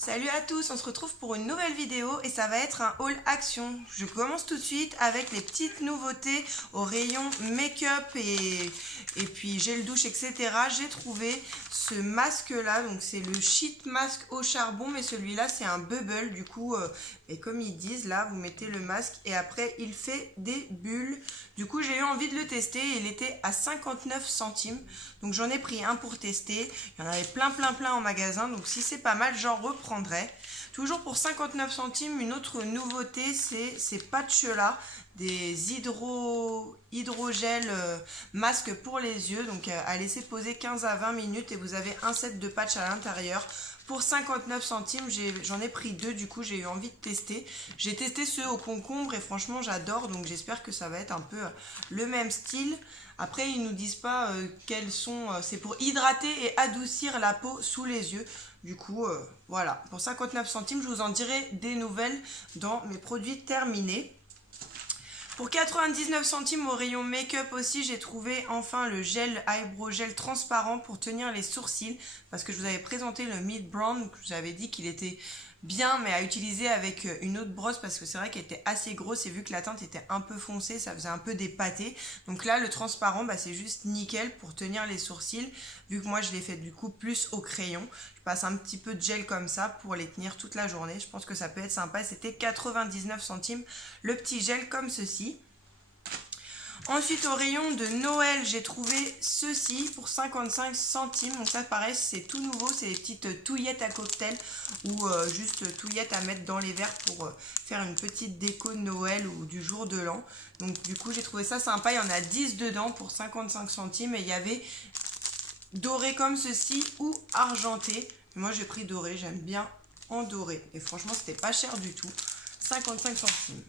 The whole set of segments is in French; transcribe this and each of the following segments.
Salut à tous, on se retrouve pour une nouvelle vidéo et ça va être un haul action. Je commence tout de suite avec les petites nouveautés au rayon make-up et puis gel douche, etc. J'ai trouvé ce masque là, donc c'est le sheet mask au charbon, mais celui-là c'est un bubble du coup, et comme ils disent là, vous mettez le masque et après il fait des bulles. Du coup j'ai eu envie de le tester, il était à 59 centimes, donc j'en ai pris un pour tester. Il y en avait plein en magasin, donc si c'est pas mal j'en reprendrai. Toujours pour 59 centimes, une autre nouveauté, c'est ces patchs-là, des hydrogel masques pour les yeux, donc à laisser poser 15 à 20 minutes et vous avez un set de patchs à l'intérieur. Pour 59 centimes, j'en ai pris deux, du coup j'ai eu envie de tester. J'ai testé ceux au concombre et franchement j'adore, donc j'espère que ça va être un peu le même style. Après ils nous disent pas quels sont, c'est pour hydrater et adoucir la peau sous les yeux. Du coup voilà, pour 59 centimes, je vous en dirai des nouvelles dans mes produits terminés. Pour 99 centimes au rayon make-up aussi, j'ai trouvé enfin le gel eyebrow gel transparent pour tenir les sourcils. Parce que je vous avais présenté le Mid Brown, je vous avais dit qu'il était bien mais à utiliser avec une autre brosse parce que c'est vrai qu'elle était assez grosse et vu que la teinte était un peu foncée, ça faisait un peu des pâtés. Donc là le transparent, c'est juste nickel pour tenir les sourcils. Vu que moi je l'ai fait du coup plus au crayon, je passe un petit peu de gel comme ça pour les tenir toute la journée. Je pense que ça peut être sympa. C'était 99 centimes le petit gel comme ceci. Ensuite au rayon de Noël, j'ai trouvé ceci pour 55 centimes. Donc ça pareil, c'est tout nouveau, c'est les petites touillettes à cocktail ou juste touillettes à mettre dans les verres pour faire une petite déco de Noël ou du jour de l'an. Donc du coup j'ai trouvé ça sympa, il y en a 10 dedans pour 55 centimes et il y avait doré comme ceci ou argenté. Moi j'ai pris doré, j'aime bien en doré et franchement c'était pas cher du tout, 55 centimes.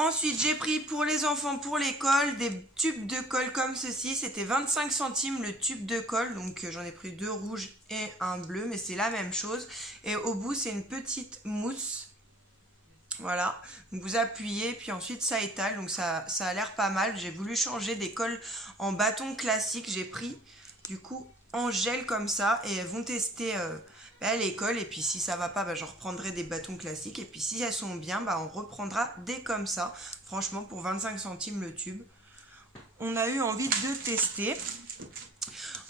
Ensuite, j'ai pris pour les enfants, pour l'école, des tubes de colle comme ceci. C'était 25 centimes le tube de colle. Donc, j'en ai pris deux rouges et un bleu, mais c'est la même chose. Et au bout, c'est une petite mousse. Voilà. Donc, vous appuyez, puis ensuite, ça étale. Donc, ça a l'air pas mal. J'ai voulu changer des colles en bâton classique. J'ai pris, du coup, en gel comme ça. Et elles vont tester les colles. Et puis, si ça va pas, je reprendrai des bâtons classiques. Et puis, si elles sont bien, on reprendra des comme ça. Franchement, pour 25 centimes le tube. On a eu envie de tester.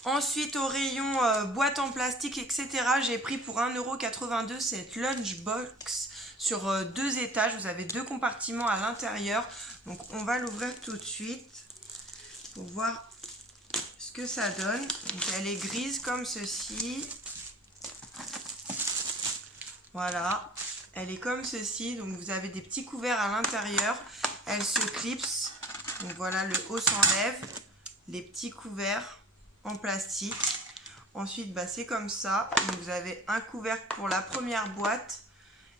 Ensuite, au rayon boîte en plastique, etc., j'ai pris pour 1,82 € cette lunchbox sur 2 étages. Vous avez 2 compartiments à l'intérieur. Donc, on va l'ouvrir tout de suite pour voir ce que ça donne. Donc, elle est grise comme ceci. Voilà, elle est comme ceci, donc vous avez des petits couverts à l'intérieur, elle se clipse, donc voilà, le haut s'enlève, les petits couverts en plastique. Ensuite, c'est comme ça, donc vous avez un couvercle pour la première boîte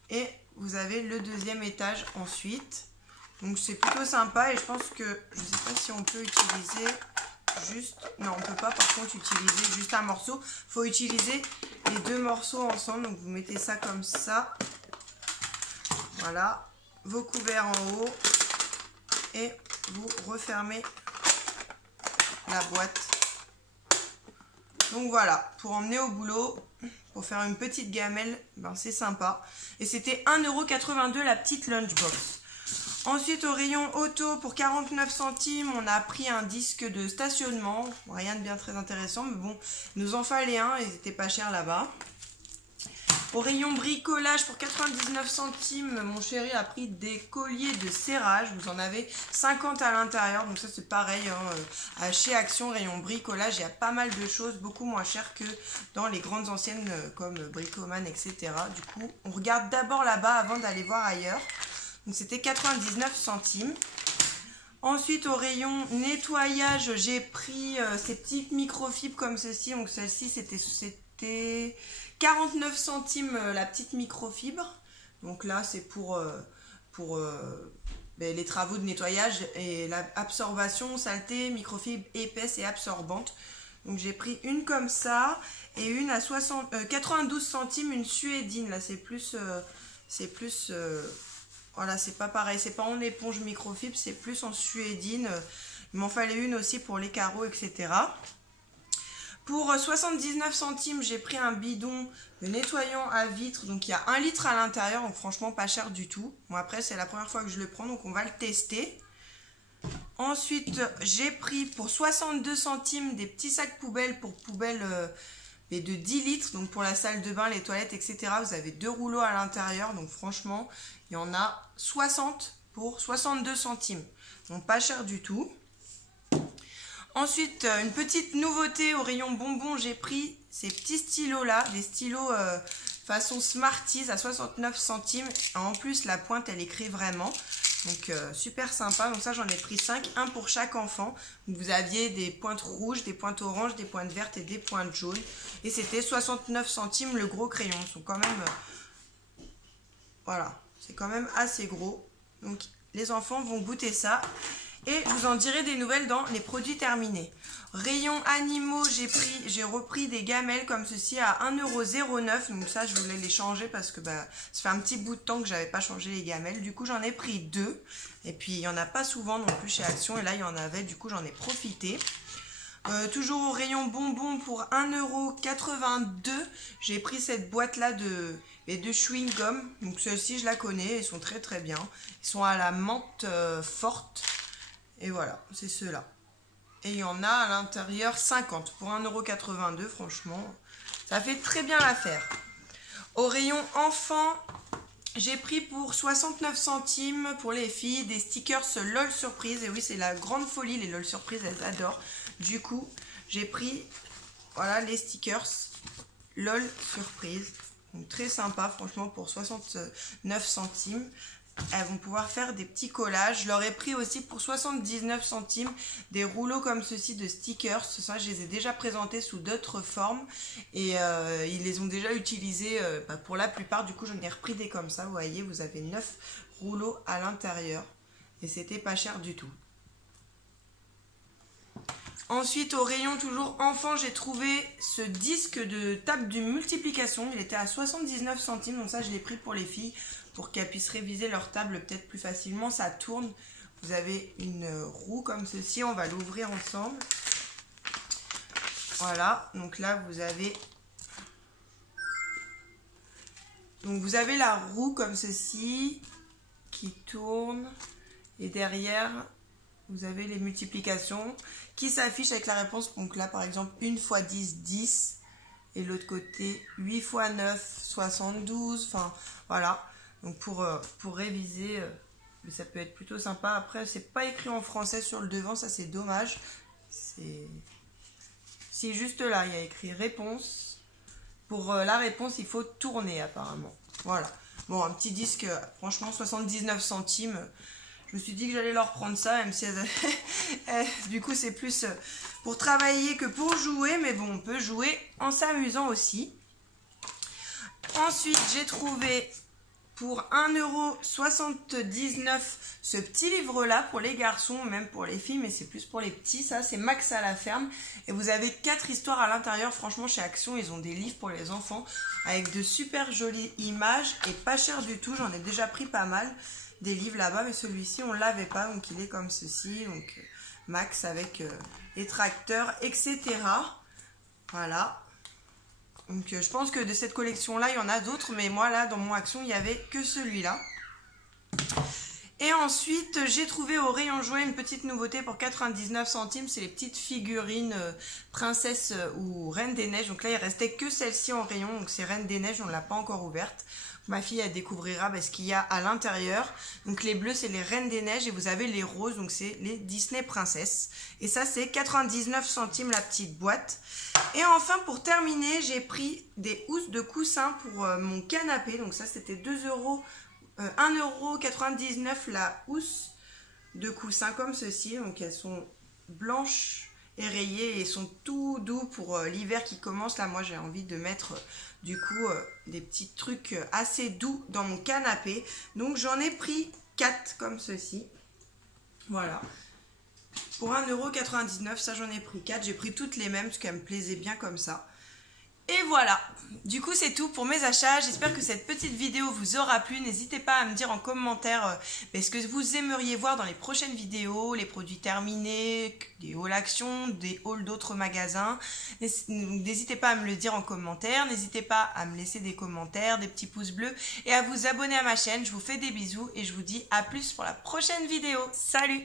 et vous avez le deuxième étage ensuite. Donc c'est plutôt sympa et je pense que, je ne sais pas si on peut utiliser juste, non on peut pas par contre utiliser juste un morceau, il faut utiliser les 2 morceaux ensemble. Donc vous mettez ça comme ça, voilà, vos couverts en haut et vous refermez la boîte. Donc voilà, pour emmener au boulot, pour faire une petite gamelle, c'est sympa. Et c'était 1,82 € la petite lunchbox. Ensuite, au rayon auto, pour 49 centimes, on a pris un disque de stationnement. Rien de bien très intéressant, mais bon, il nous en fallait un, ils étaient pas chers là-bas. Au rayon bricolage, pour 99 centimes, mon chéri a pris des colliers de serrage. Vous en avez 50 à l'intérieur, donc ça c'est pareil. Chez Action, rayon bricolage, il y a pas mal de choses, beaucoup moins cher que dans les grandes anciennes comme Bricoman, etc. Du coup, on regarde d'abord là-bas avant d'aller voir ailleurs. Donc c'était 99 centimes. Ensuite au rayon nettoyage, j'ai pris ces petites microfibres comme ceci. Donc celle-ci c'était 49 centimes la petite microfibre. Donc là c'est pour les travaux de nettoyage et l'absorption, saleté, microfibre épaisse et absorbante. Donc j'ai pris une comme ça et une à 92 centimes, une suédine. Là c'est plus voilà, c'est pas pareil, c'est pas en éponge microfibre, c'est plus en suédine. Il m'en fallait une aussi pour les carreaux, etc. Pour 79 centimes, j'ai pris un bidon de nettoyant à vitre. Donc il y a 1 litre à l'intérieur, donc franchement pas cher du tout. Bon après c'est la première fois que je le prends, donc on va le tester. Ensuite, j'ai pris pour 62 centimes des petits sacs poubelles pour poubelles de 10 litres. Donc pour la salle de bain, les toilettes, etc. Vous avez 2 rouleaux à l'intérieur. Donc franchement, il y en a 60 pour 62 centimes. Donc pas cher du tout. Ensuite, une petite nouveauté au rayon bonbons. J'ai pris ces petits stylos là. Des stylos façon Smarties à 69 centimes. En plus, la pointe, elle écrit vraiment. Donc super sympa, donc ça j'en ai pris 5, un pour chaque enfant. Donc, vous aviez des pointes rouges, des pointes oranges, des pointes vertes et des pointes jaunes. Et c'était 69 centimes le gros crayon. Ils sont quand même, voilà, c'est quand même assez gros. Donc les enfants vont goûter ça. Et je vous en dirai des nouvelles dans les produits terminés. Rayon animaux, j'ai repris des gamelles comme ceci à 1,09 €. Donc ça, je voulais les changer parce que ça fait un petit bout de temps que j'avais pas changé les gamelles. Du coup, j'en ai pris 2. Et puis, il n'y en a pas souvent non plus chez Action. Et là, il y en avait. Du coup, j'en ai profité. Toujours au rayon bonbons pour 1,82 €. J'ai pris cette boîte-là de chewing-gum. Donc celle-ci, je la connais. Ils sont très très bien. Ils sont à la menthe forte. Et voilà, c'est ceux-là. Et il y en a à l'intérieur 50 pour 1,82 €, franchement. Ça fait très bien l'affaire. Au rayon enfants, j'ai pris pour 69 centimes pour les filles des stickers LOL Surprise. Et oui, c'est la grande folie, les LOL Surprise, elles adorent. Du coup, j'ai pris voilà, les stickers LOL Surprise. Donc très sympa, franchement, pour 69 centimes. Elles vont pouvoir faire des petits collages. Je leur ai pris aussi pour 79 centimes des rouleaux comme ceci de stickers. Ça, je les ai déjà présentés sous d'autres formes. Et ils les ont déjà utilisés pour la plupart. Du coup, j'en ai repris des comme ça. Vous voyez, vous avez 9 rouleaux à l'intérieur. Et c'était pas cher du tout. Ensuite, au rayon toujours enfant, j'ai trouvé ce disque de table de multiplication. Il était à 79 centimes. Donc ça, je l'ai pris pour les filles, pour qu'elles puissent réviser leur table peut-être plus facilement. Ça tourne. Vous avez une roue comme ceci. On va l'ouvrir ensemble. Voilà. Donc là, vous avez la roue comme ceci qui tourne. Et derrière, vous avez les multiplications qui s'affichent avec la réponse. Donc là, par exemple, 1 x 10, 10. Et l'autre côté, 8 x 9, 72. Enfin, voilà. Donc pour réviser, ça peut être plutôt sympa. Après, c'est pas écrit en français sur le devant, ça c'est dommage. C'est juste là, il y a écrit réponse. Pour la réponse, il faut tourner apparemment. Voilà. Bon, un petit disque, franchement, 79 centimes. Je me suis dit que j'allais leur prendre ça, même si du coup c'est plus pour travailler que pour jouer. Mais bon, on peut jouer en s'amusant aussi. Ensuite, j'ai trouvé pour 1,79 € ce petit livre-là pour les garçons, même pour les filles, mais c'est plus pour les petits. Ça, c'est Max à la ferme. Et vous avez 4 histoires à l'intérieur. Franchement, chez Action, ils ont des livres pour les enfants avec de super jolies images et pas cher du tout. J'en ai déjà pris pas mal des livres là-bas, mais celui-ci, on ne l'avait pas. Donc, il est comme ceci. Donc, Max avec les tracteurs, etc. Voilà. Donc je pense que de cette collection-là, il y en a d'autres, mais moi là, dans mon Action, il n'y avait que celui-là. Et ensuite, j'ai trouvé au rayon jouet une petite nouveauté pour 99 centimes. C'est les petites figurines princesse ou reine des neiges. Donc là, il restait que celle-ci en rayon. Donc c'est reine des neiges, on ne l'a pas encore ouverte. Ma fille, elle découvrira ce qu'il y a à l'intérieur. Donc les bleus, c'est les reines des neiges. Et vous avez les roses, donc c'est les Disney princesses. Et ça, c'est 99 centimes la petite boîte. Et enfin, pour terminer, j'ai pris des housses de coussins pour mon canapé. Donc ça, c'était 1,99 € la housse de coussin comme ceci. Donc elles sont blanches et rayées et sont tout doux pour l'hiver qui commence. Là, moi, j'ai envie de mettre du coup des petits trucs assez doux dans mon canapé. Donc j'en ai pris 4 comme ceci. Voilà. Pour 1,99 €, ça j'en ai pris 4. J'ai pris toutes les mêmes parce qu'elles me plaisaient bien comme ça. Et voilà, du coup c'est tout pour mes achats. J'espère que cette petite vidéo vous aura plu. N'hésitez pas à me dire en commentaire ce que vous aimeriez voir dans les prochaines vidéos, les produits terminés, des hauls actions, des hauls d'autres magasins. N'hésitez pas à me le dire en commentaire, n'hésitez pas à me laisser des commentaires, des petits pouces bleus et à vous abonner à ma chaîne. Je vous fais des bisous et je vous dis à plus pour la prochaine vidéo. Salut!